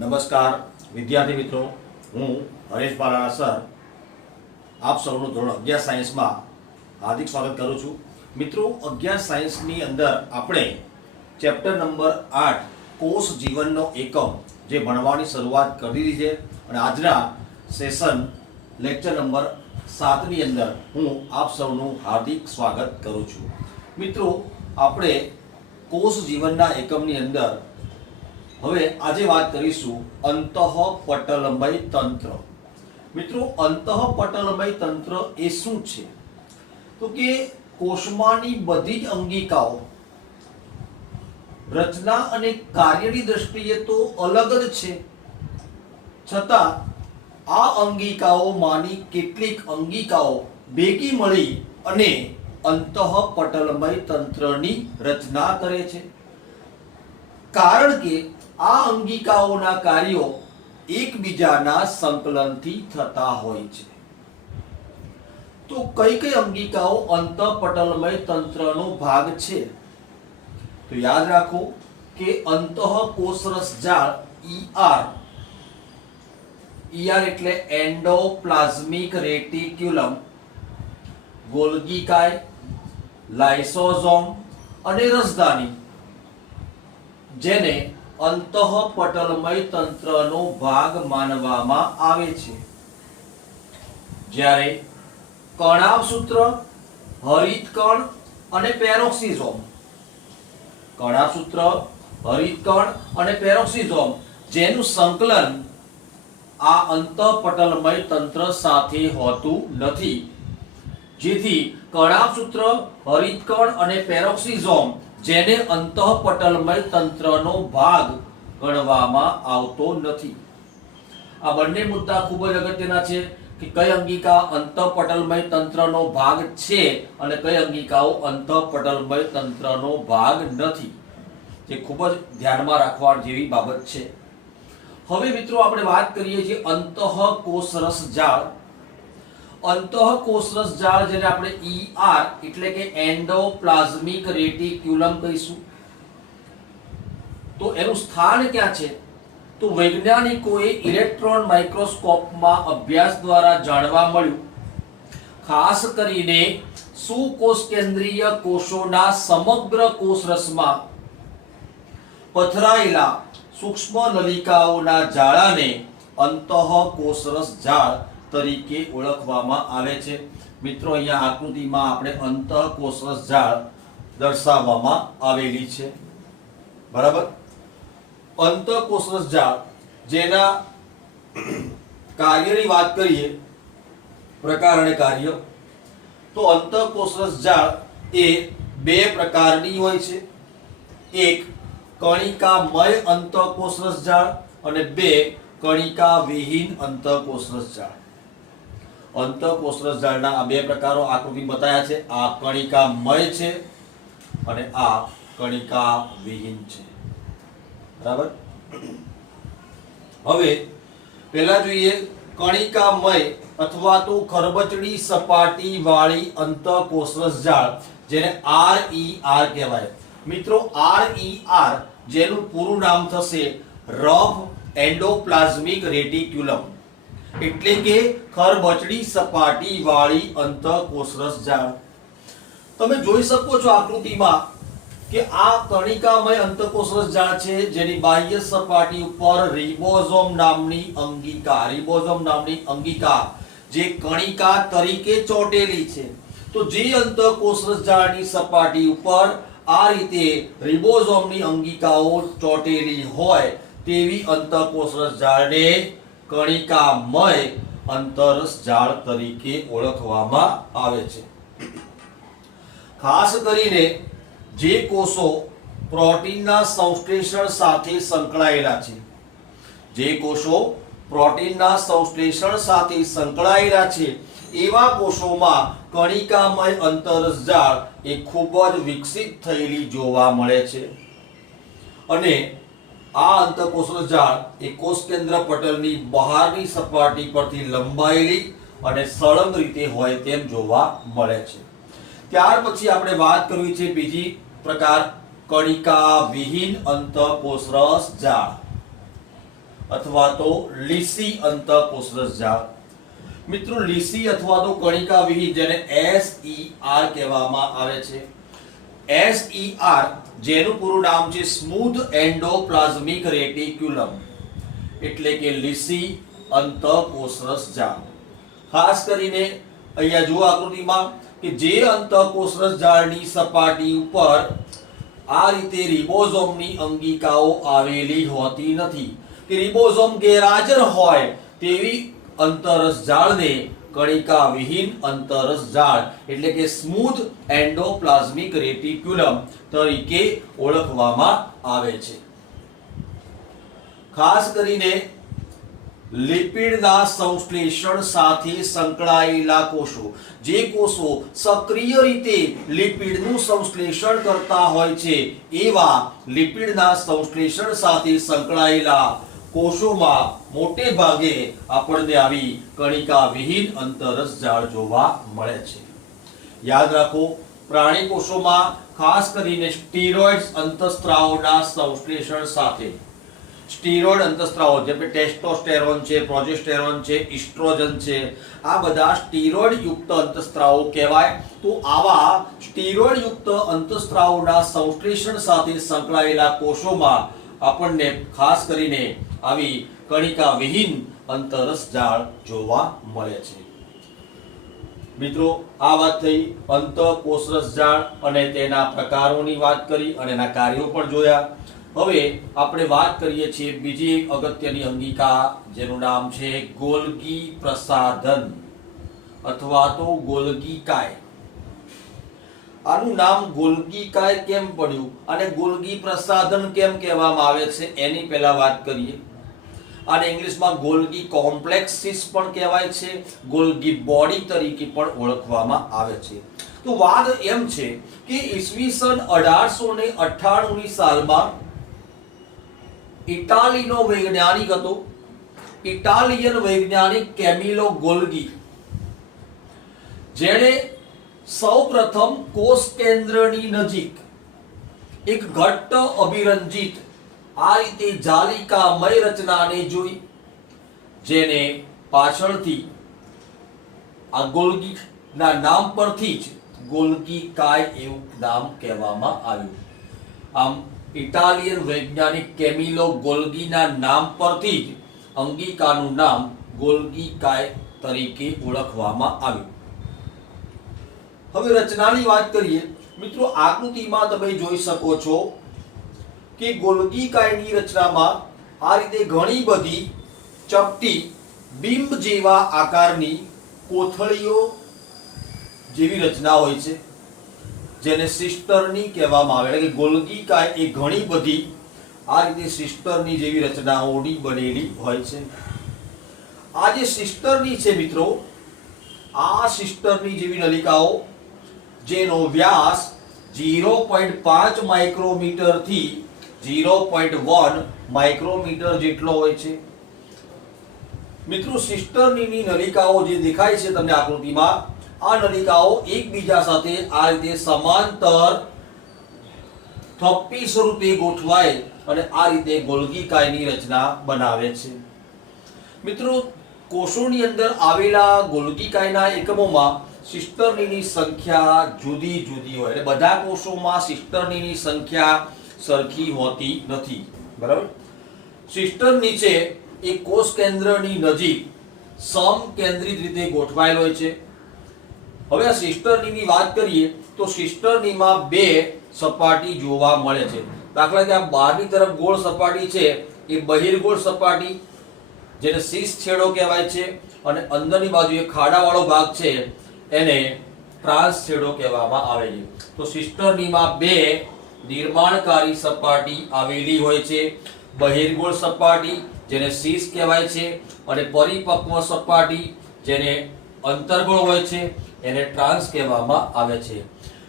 નમસ્કાર વિદ્યાર્થી મિત્રો, હું હરેશ બાલાણા સર આપ સૌનું ધોરણ 11 સાયન્સમાં હાર્દિક સ્વાગત કરું છું. મિત્રો, 11 સાયન્સની અંદર આપણે ચેપ્ટર નંબર 8 કોષ જીવનનો એકમ જે ભણવાની શરૂઆત કરી દીધી છે અને આજના સેશન લેક્ચર નંબર 7 ની અંદર હું આપ સૌનું હાર્દિક સ્વાગત કરું છું. મિત્રો, આપણે કોષ જીવનના એકમની અંદર હવે આજે વાત કરીશું અંતઃપટલમય તંત્ર. મિત્રો, અંતઃપટલમય તંત્ર એ શું છે? તો કે કોષમાંની બધી જ અંગિકાઓ રચના અને કાર્યની દ્રષ્ટિએ તો અલગ જ છે, છતાં આ અંગિકાઓમાંની કેટલીક અંગિકાઓ ભેગી મળી અને અંતઃપટલમય તંત્રની રચના કરે છે. કારણ કે આ અંગિકાઓના કાર્યો એકબીજાના સંકલનથી થતા હોય છે. તો કઈ કઈ અંગિકાઓ અંતઃપટલમય તંત્રનો ભાગ છે? તો યાદ રાખો કે અંતઃકોષરસજાળ ER એટલે એન્ડોપ્લાઝમિક રેટિક્યુલમ, ગોલ્ગી કાય, લાઇસોઝોમ અને રસધાની, જેને અંતઃપટલમય તંત્રનો ભાગ માનવામાં આવે છે. જ્યારે કણાભસૂત્ર, હરિતકણ અને પેરોક્સિઝોમ, કણાભસૂત્ર, હરિતકણ અને પેરોક્સિઝોમ જેનું સંકલન આ અંતઃપટલમય તંત્ર સાથે હોતું નથી, જેથી કણાભસૂત્ર, હરિતકણ અને પેરોક્સિઝોમ જેને અંતઃપટલમય તંત્રનો ભાગ ગણવામાં આવતો નથી. આ બંને મુદ્દા ખૂબ જ અગત્યના છે કે કઈ અંગિકા અંતઃપટલમય તંત્રનો ભાગ છે અને કઈ અંગિકાઓ અંતઃપટલમય તંત્રનો ભાગ નથી. જે ખૂબ જ ધ્યાનમાં રાખવા જેવી બાબત છે. હવે મિત્રો, આપણે વાત કરીએ છીએ અંતઃકોષરસજાળ. અંતઃકોષરસજાળ જેને આપણે ER એટલે કે એન્ડોપ્લાઝમિક રેટિક્યુલમ કહીશું. તો એનું સ્થાન ક્યાં છે? તો વૈજ્ઞાનિકોએ ઇલેક્ટ્રોન માઇક્રોસ્કોપમાં અભ્યાસ દ્વારા જાણવા મળ્યું, ખાસ કરીને સુકોષકેન્દ્રીય કોષોના સમગ્ર કોષરસમાં પથરાયેલા સૂક્ષ્મ નલિકાઓના જાળાને અંતઃકોષરસજાળ તરીકે ઓળખવામાં આવે છે. મિત્રો, અહીંયા આકૃતિમાં આપણે અંતઃકોષરસજાળ દર્શાવવામાં આવેલી છે. બરાબર. અંતઃકોષરસજાળ જેના કાર્યની વાત કરીએ, પ્રકાર અને કાર્ય, તો અંતઃકોષરસજાળ એ બે પ્રકારની હોય છે. એક કણિકામય અંતઃકોષરસજાળ અને બે કણિકા વિહીન અંતઃકોષરસજાળ. અંતઃકોષરસજાળના આ બે પ્રકારો આકૃતિ બતાવ્યા છે. આ કણિકામય છે અને આ કણિકા વિહીન છે. બરાબર. હવે પહેલા જોઈએ કણિકામય અથવા તો ખરબચડી સપાટી વાળી અંતઃકોષરસજાળ, જેને RER કહેવાય. મિત્રો, RER જેનું પૂરું નામ થશે રફ એન્ડોપ્લાઝમિક રેટિક્યુલમ, એટલે કે ખરબચડી સપાટી વાળી અંતઃકોષરસજાળ. તમે જોઈ શકો છો આકૃતિમાં કે આ કણિકામય અંતઃકોષરસજાળ છે, જેની બાહ્ય સપાટી ઉપર રિબોઝોમ નામની અંગિકા જે કણિકા તરીકે ચોંટેલી છે. તો જે અંતઃકોષરસજાળની સપાટી ઉપર આ રીતે રિબોઝોમની અંગિકાઓ ચોંટેલી હોય તેવી અંતઃકોષરસજાળને કણિકામય અંતરસજાળ તરીકે ઓળખવામાં આવે છે. ખાસ કરીને જે કોષો પ્રોટીનના સંશ્લેષણ સાથે સંકળાયેલા છે, એવા કોષોમાં કણિકામય અંતરસજાળ એ ખૂબ જ વિકસિત થયેલી જોવા મળે છે. અને આ અંતઃકોષરસજાળ એ કોષકેન્દ્ર પટલની બહારની સપાટી પરથી લંબાયેલી અને સળંગ રીતે હોય તેમ જોવા મળે છે. ત્યાર પછી આપણે વાત કરવી છે બીજી પ્રકાર, કણિકા વિહીન અંતઃકોષરસ જાળ. અથવા તો લીસી અંતઃકોષરસ જાળ। મિત્રો લીસી અથવા તો કણિકા વિહીન જેને SER કહેવામાં આવે છે। SER જેનું પૂરું નામ છે સ્મૂધ એન્ડોપ્લાઝમિક રેટિક્યુલમ એટલે કે લીસી અંતઃકોષરસ જાળ। ખાસ કરીને અહીંયા જુઓ આકૃતિમાં કે જે અંતઃકોષરસ જાળની સપાટી ઉપર આ રીતે રિબોઝોમની અંગિકાઓ આવેલી હોતી નથી કે રિબોઝોમ ગેરહાજર હોય તેવી અંતરસ જાળને કણિકા વિહીન અંતરસ જાળ એટલે કે સ્મૂધ એન્ડોપ્લાઝમિક રેટિક્યુલમ તરીકે ઓળખવામાં આવે છે। ખાસ કરીને લિપિડના સંશ્લેષણ સાથે સંકળાયેલા કોષો, જે કોષો સક્રિય રીતે લિપિડનું સંશ્લેષણ કરતા હોય છે એવા લિપિડના સંશ્લેષણ સાથે સંકળાયેલા કોષોમાં મોટે ભાગે આપણને આવી કણિકા વિહીન અંતરસ જાળ જોવા મળે છે। યાદ રાખો, પ્રાણી કોષોમાં ખાસ કરીને સ્ટીરોઇડ્સ અંતઃસ્ત્રાવોના સંશ્લેષણ સાથે સ્ટીરોઇડ અંતઃસ્ત્રાવો જેમ કે ટેસ્ટોસ્ટેરોન છે, પ્રોજેસ્ટેરોન છે, ઇસ્ટ્રોજન છે, આ બધા સ્ટીરોઇડ યુક્ત અંતઃસ્ત્રાવો કહેવાય। તો આવા સ્ટીરોઇડ યુક્ત અંતઃસ્ત્રાવોના સંશ્લેષણ સાથે સંકળાયેલા કોષોમાં આપણને ખાસ કરીને આવી કણિકા વિહીન અંતરસ જાળ જોવા મળે છે। મિત્રો આ વાત થઈ અંતઃકોષરસ જાળ અને તેના પ્રકારોની વાત કરી અને એના કાર્યો પણ જોયા। હવે આપણે વાત કરીએ છીએ બીજી એક અગત્યની અંગિકા જેનું નામ છે ગોલ્ગી પ્રસાધન અથવા તો ગોલ્ગી કાય। આનું નામ ગોલ્ગી કાય કેમ પડ્યું અને ગોલ્ગી પ્રસાધન કેમ કહેવામાં આવે છે એની પહેલા વાત કરીએ। આને ઇંગ્લિશમાં ગોલ્ગી કોમ્પ્લેક્સિસ પણ કહેવાય છે, ગોલ્ગી બોડી તરીકે પણ ઓળખવામાં આવે છે। તો વાત એમ છે કે ઈસવીસન 1898 ની સાલમાં ઇટાલીનો વૈજ્ઞાનિક હતો, ઇટાલિયન વૈજ્ઞાનિક કેમિલો ગોલ્ગી, જેણે સૌપ્રથમ કોષ કેન્દ્રની નજીક એક ઘટ્ટ અભિરંજિત આ રીતે જાલિકામય રચનાને જોઈ, જેને પાછળથી આ ગોલ્ગીના નામ પરથી જ ગોલ્ગી કાય એવું નામ કહેવામાં આવ્યું। આમ ઇટાલિયન વૈજ્ઞાનિક કેમિલો ગોલ્ગીના નામ પરથી જ અંગિકાનું નામ ગોલ્ગી કાય તરીકે ઓળખવામાં આવ્યું। હવે રચનાની વાત કરીએ। મિત્રો આકૃતિમાં તમે જોઈ શકો છો કે ગોલ્ગી કાયની રચનામાં આ રીતે ઘણી બધી ચપટી બિંબ જેવા આકારની કોથળીઓ જેવી રચના હોય છે, જેને સિસ્ટરની કહેવામાં આવે। એટલે કે ગોલ્ગી કાય એ ઘણી બધી આ રીતે સિસ્ટરની જેવી રચનાઓની બનેલી હોય છે। આ જે સિસ્ટરની છે મિત્રો, આ સિસ્ટરની જેવી નલિકાઓ જેનો વ્યાસ 0.5 માઇક્રોમીટર થી 0.1 માઇક્રોમીટર જેટલો હોય છે। મિત્રો સિસ્ટરની નલિકાઓ જે દેખાય છે તમને આકૃતિમાં, આ નલિકાઓ એકબીજા સાથે આ રીતે સમાંતર થપ્પી સ્વરૂપે ગોઠવાય અને આ રીતે ગોલ્ગી કાયની રચના બનાવે છે। મિત્રો કોષોની અંદર આવેલા ગોલ્ગી કાયના એકમોમાં સિસ્ટર્નીની સંખ્યા જુદી જુદી હોય, એટલે બધા કોષોમાં સિસ્ટર્નીની સંખ્યા સરખી હોતી નથી, બરાબર। સિસ્ટર નીચે એક કોષ કેન્દ્રની નજીક સમકેન્દ્રિત રીતે ગોઠવાયેલ હોય છે। હવે આ સિસ્ટર્નીની વાત કરીએ તો સિસ્ટર્નીમાં બે સપાટી જોવા મળે છે। દાખલા કે આ બહારની તરફ ગોળ સપાટી છે એ બહિર્ગોળ સપાટી જેને શીશ છેડો કહેવાય છે, અને અંદરની બાજુએ ખાડાવાળો ભાગ છે એને ટ્રાન્સ છેડો કહેવામાં આવે છે। તો સિસ્ટર્નીમાં બે નિર્માણકારી સપાટી આવેલી હોય છે, બહિર્ગોળ સપાટી જેને શીશ કહેવાય છે અને પરિપક્વ સપાટી જેને અંતર્ગોળ હોય છે એને ટ્રાન્સ કહેવામાં આવે છે।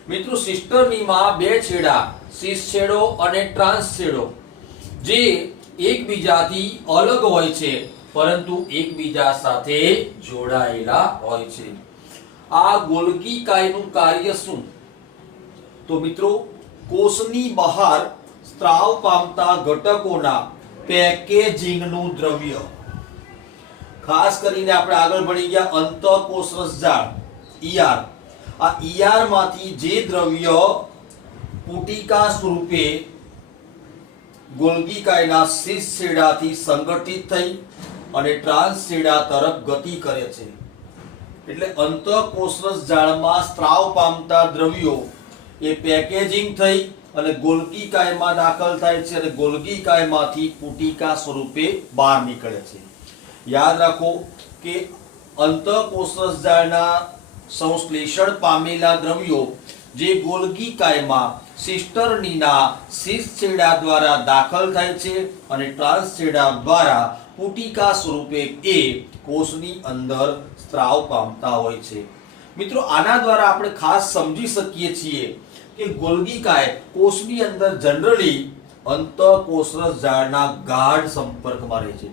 મિત્રો સિસ્ટર્નીમાં બે છેડા, શીશ છેડો અને ટ્રાન્સ છેડો, જે એકબીજાથી અલગ હોય છે પરંતુ એકબીજા સાથે જોડાયેલા હોય છે। આ ગોલ્ગી કાયનું કાર્ય શું? તો મિત્રો કોષની બહાર સ્ત્રાવ પામતા ઘટકોના પેકેજિંગનું દ્રવ્ય. ખાસ કરીને આપણે આગળ ભણી ગયા અંતઃકોષરસ જાળ ER. આ ER માંથી જે દ્રવ્ય પુટિકા સ્વરૂપે ગોલ્ગી કાયના શીર્ષ છેડાથી સંગઠિત થઈ અને ટ્રાન્સ છેડા તરફ ગતિ કરે છે. એટલે અંતઃકોષરસ જાળમાં સ્ત્રાવ પામતા દ્રવ્યો એ પેકેજિંગ થઈ અને ગોલ્ગી કાયમાં દાખલ થાય છે અને ગોલ્ગી કાયમાંથી પુટિકા સ્વરૂપે બહાર નીકળે છે. યાદ રાખો કે અંતઃકોષરસ જાળના સંશ્લેષણ પામેલા દ્રવ્યો જે ગોલ્ગી કાયમાં સિસ્ટર્નીના શીર્ષ છેડા દ્વારા દાખલ થાય છે અને ટ્રાન્સ છેડા દ્વારા પુટિકા સ્વરૂપે એ કોષની અંદર સ્ત્રાવ પામતા હોય છે. મિત્રો આના દ્વારા આપણે ખાસ સમજી શકીએ છીએ કે ગોલ્ગી કાય કોષની અંદર જનરલી અંતઃકોષરસ જાળના ગાઢ સંપર્કમાં રહે છે.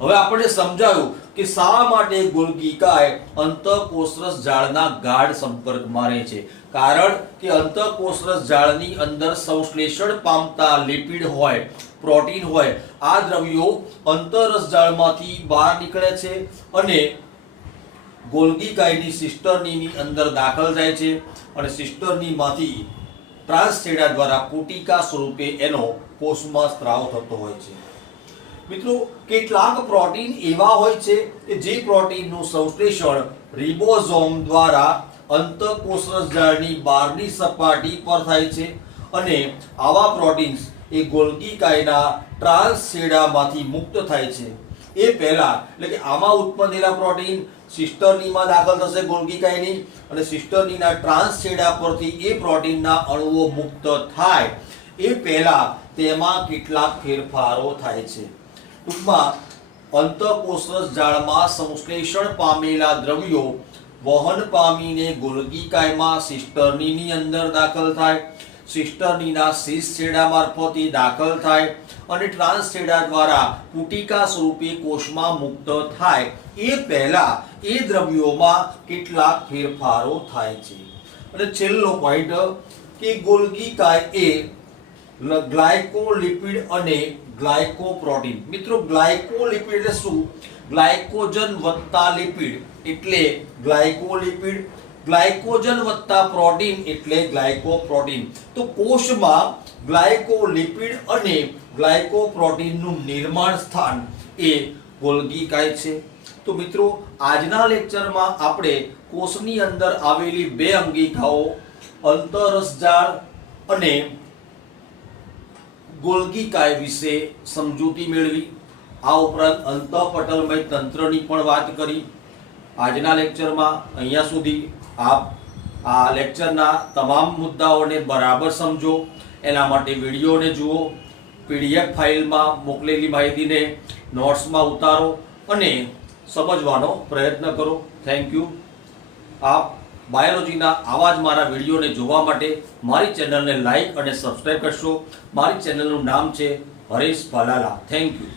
હવે આપણે સમજાયું કે શા માટે ગોલ્ગી કાય અંતઃકોષરસ જાળના ગાઢ સંપર્કમાં રહે છે. કારણ કે અંતઃકોષરસ જાળની અંદર સંશ્લેષણ પામતા લિપિડ હોય, પ્રોટીન હોય, આ દ્રવ્યો અંતરસ જાળમાંથી બહાર નીકળે છે અને ગોલ્ગી કાયની સિસ્ટર્નીની અંદર દાખલ થાય છે અને સિસ્ટર્નીમાંથી ટ્રાન્સ છેડા દ્વારા પુટિકા સ્વરૂપે એનો કોષમાં સ્ત્રાવ થતો હોય છે. મિત્રો કેટલાક પ્રોટીન એવા હોય છે કે જે પ્રોટીનનું સંશ્લેષણ રિબોઝોમ દ્વારા અંતઃકોષરસ જાળની બહારની સપાટી પર થાય છે અને આવા પ્રોટીન્સ એ ગોલ્ગી કાયના ટ્રાન્સ છેડામાંથી મુક્ત થાય છે. એ પહેલા એટલે કે આમાં ઉત્પન્ન થયેલા પ્રોટીન સિસ્ટર્નીમાં દાખલ થશે ગોલ્ગી કાયની અને સિસ્ટર્નીના ટ્રાન્સ છેડા પરથી એ પ્રોટીનના અણુઓ મુક્ત થાય એ પહેલા તેમાં કેટલાક ફેરફારો થાય છે. ટૂંકમાં અંતઃકોષરસ જાળમાં સંશ્લેષણ પામેલા દ્રવ્યો વહન પામીને ગોલ્ગી કાયમાં સિસ્ટર્નીની અંદર દાખલ થાય, સિસ્ટર્નીના શીર્ષ છેડા મારફતે દાખલ થાય અને ટ્રાન્સ છેડા દ્વારા પુટિકા સ્વરૂપે કોષમાં મુક્ત થાય એ પહેલા એ દ્રવ્યોમાં કેટલાક ફેરફારો થાય છે. અને છેલ્લો પોઈન્ટ કે ગોલ્ગી કાય એ ગ્લાયકોલિપિડ અને ગ્લાયકોપ્રોટીન. મિત્રો ગ્લાયકોલિપિડ એટલે શું? ગ્લાયકોજન વત્તા લિપિડ એટલે ગ્લાયકોલિપિડ, ગ્લાયકોજન વત્તા પ્રોટીન એટલે ગ્લાયકોપ્રોટીન. તો કોષમાં ગ્લાયકોલિપિડ અને ગ્લાયકોપ્રોટીનનું નિર્માણ સ્થાન એ ગોલ્ગી કાય છે. તો મિત્રો આજના લેક્ચરમાં આપણે કોષની અંદર આવેલી બે અંગિકાઓ અંતરસ જાળ અને ગોલ્ગી કાય વિશે સમજૂતી મેળવી. આ ઉપરાંત અંતઃપટલમય તંત્રની પણ વાત કરી. આજના લેક્ચરમાં અહીંયા સુધી આપ આ લેક્ચરના તમામ મુદ્દાઓને બરાબર સમજો એના માટે વિડીયોને જુઓ, PDF ફાઇલમાં મોકલેલી માહિતીને નોટ્સમાં ઉતારો અને સમજવાનો પ્રયત્ન કરો. Thank you. આપ બાયોલોજીના આવા જ મારા વિડીયોને જોવા માટે મારી ચેનલને લાઈક અને સબસ્ક્રાઈબ કરશો. મારી ચેનલનું નામ છે હરેશ ભાલાલા. Thank you.